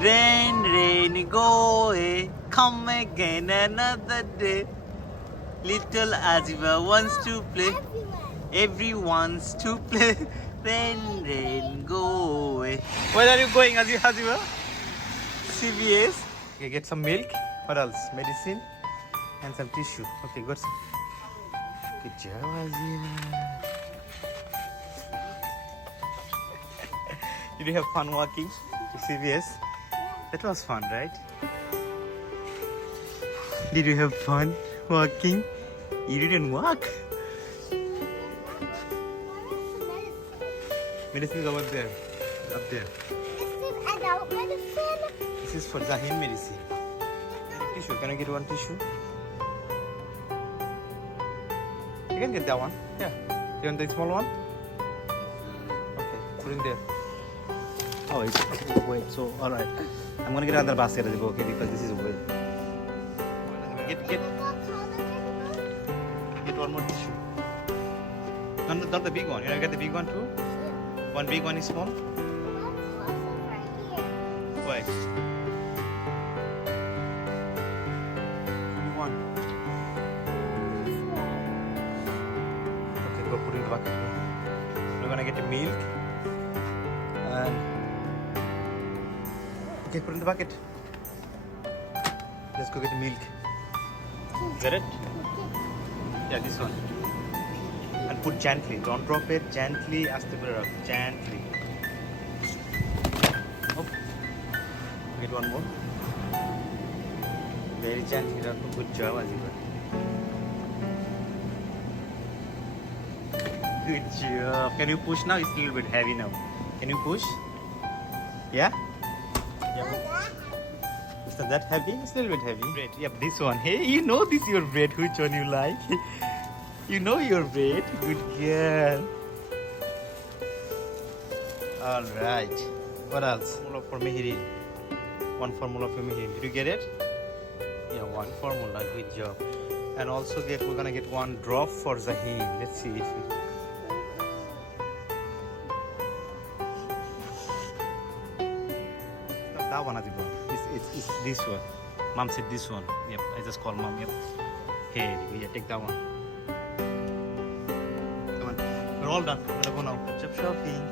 Rain, rain, go away. Come again another day. Little azeeba wants to play. Everyone's to play. Rain, rain, go away. Where are you going, Azeeba? CVS. Okay, get some milk. What else? Medicine and some tissue. Okay, good. Good job, Azeeba. Did you have fun walking to CVS? That was fun, right? Did you have fun walking? You didn't walk. Medicine is over there, up there. This is adult medicine. This is for zaheen medicine. Tissue. Can I get one tissue? You can get that one. Yeah. You want the small one? Okay. Put in there. Oh, it's wait. So all right. I'm gonna get another basket, okay? Because this is way. Get one more tissue. Not the big one. You know, get the big one too. One big, one is small. Why? One. Okay, go put in the bucket. We're gonna get the milk and okay, put in the bucket. Let's go get the milk. Get it? Yeah, this one. And put gently. Don't drop it. Gently. Ask the brother. Gently. Oh. Get one more. Very gently. Good job, Azeeba. Good job. Can you push now? It's a little bit heavy now. Can you push? Yeah? It's not that heavy. It's a little bit heavy. Bread. Yep, this one. Hey, you know this is your bread. Which one you like? You know your bread. Good girl. All right. What else? Formula for mehreen. One formula for mehreen. Did you get it? Yeah, one formula. Good job. And also we're gonna get one drop for zaheen. Let's see if it. Not that one, Azeeba. It's this one. Mom said this one. Yep. I just called mom. Yep. Here, yeah, take that one. We're all done. We're gonna go now. Shop shopping.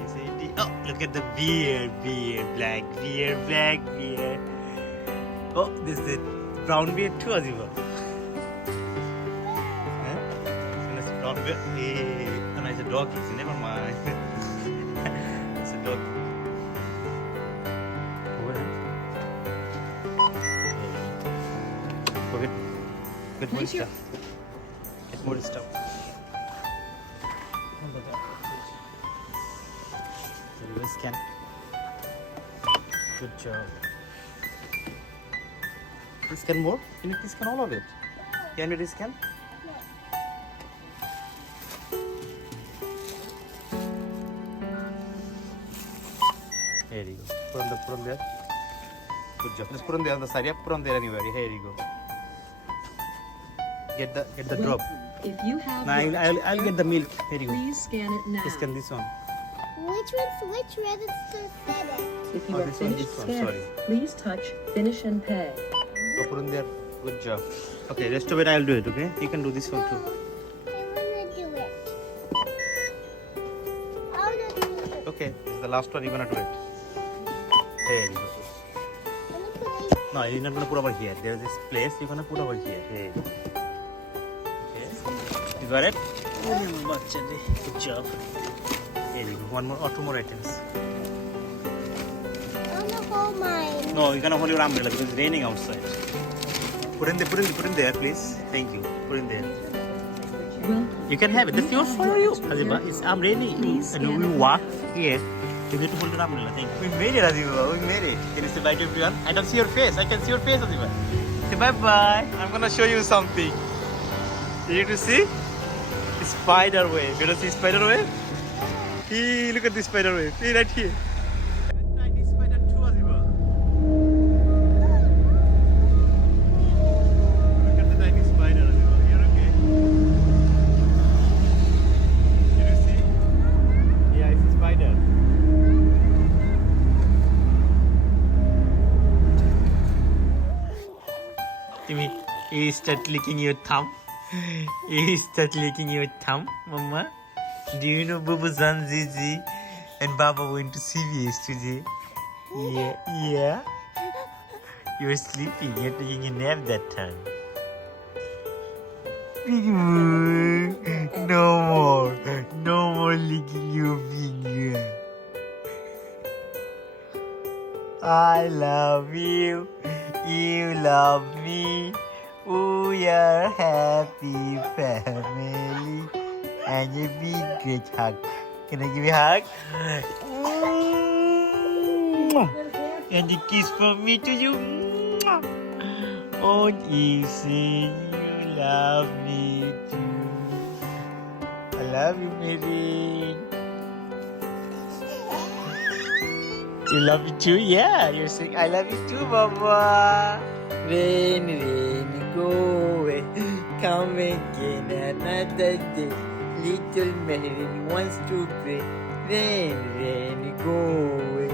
Yes, I did. Oh, look at the beer. Black beer. Oh, this is brown beer too, Azeeba. Huh? It's brown beer. Hey, and it's a dog. Never mind. It's a dog. Get more stuff. Get more stuff. There you scan. Good job. Please scan more. Can you please scan all of it? Can you scan? Here you go. Put on there. Good job. Just put on the other side. Yeah, put on there anywhere. Here you go. Get the drop. If you have now I'll get the milk. Here you go. please scan it now. Scan this one. Which register said it? If you Oh, are this one, finished this one, scanning, sorry. please touch finish and pay. Go put in there. Good job. Okay, rest of it I'll do it. Okay, you can do this one too. I wanna do it. I wanna do it. Okay, this is the last one. You're gonna do it. There you go. I'm gonna put it. No, you're not gonna put over here. There's this place you're gonna put over here. Hey. Okay. You got it? Good job. Here you go. One more or two more items. I wanna hold mine. No, you're gonna hold your umbrella because it's raining outside. Put in there, please. Thank you. Put in there. Welcome. You can have it. That's yours for you. Azeeba, I'm ready. And we walk here. You need to hold your umbrella. Thank you. We made it, Azeeba. We made it. Can you say bye to everyone? I don't see your face. I can see your face, Azeeba. Say bye-bye. I'm gonna show you something. You need to see? Spider wave. You don't see spider wave? Hey, look at this spider wave. Hey, right here. Tiny spider too, Azeeba. Look at the tiny spider, Azeeba. You're okay. Did you see? Yeah, it's a spider. You start licking your thumb. You start licking your thumb, Mama. Do you know Baba's son Zizi and Baba went to CVS today? Yeah. You're sleeping. You're taking a nap that time. No more licking your finger. I love you. You love me. We are happy family. And a big great hug. Can I give you a hug? And a kiss from me to you. Oh, you say you love me too. I love you, mehreen. You love me too? Yeah, you're saying I love you too, Mama. Rain, go away. Come again another day. Little mehreen wants to play. Rain, go away.